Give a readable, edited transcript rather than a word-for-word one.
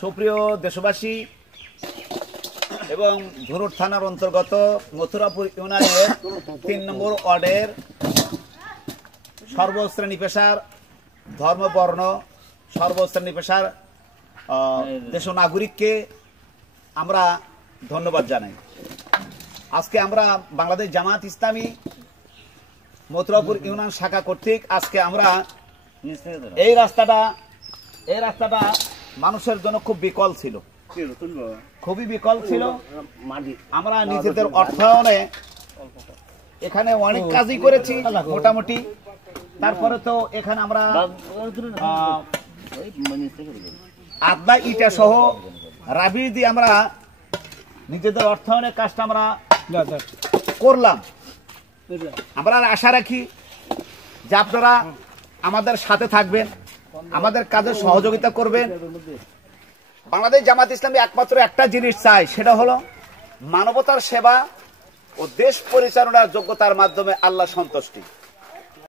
সুপ্রিয় দেশবাসী এবং ধুরুট থানার অন্তর্গত মথুরাপুর ইউনিয়নের ৩ নম্বর ওয়ার্ডের সর্বশ্রেণী পেশার ধর্মবর্ণ সর্বশ্রেণী পেশার দেশ নাগরিককে আমরা ধন্যবাদ জানাই। আজকে আমরা বাংলাদেশ জামাত ইসলামী মথুরাপুর ইউনিয়ন শাখা কর্তৃক আজকে আমরা এই রাস্তাটা মানুষের জন্য খুব বিকল ছিল, খুবই বিকল ছিল। আমরা নিজেদের অর্থায়নে এখানে অনেক কাজই করেছি মোটামুটি। তারপরে তো এখানে আমরা আদলা ইটা সহ রাবি দিয়ে আমরা নিজেদের অর্থায়নের কাজটা আমরা করলাম। আমরা আশা রাখি যে আপনারা আমাদের সাথে থাকবেন, আমাদের কাজে সহযোগিতা করবেন। বাংলাদেশ জামাত ইসলামী একমাত্র একটা জিনিস চাই, সেটা হলো মানবতার সেবা ও দেশ পরিচালনার যোগ্যতার মাধ্যমে আল্লাহ সন্তুষ্টি।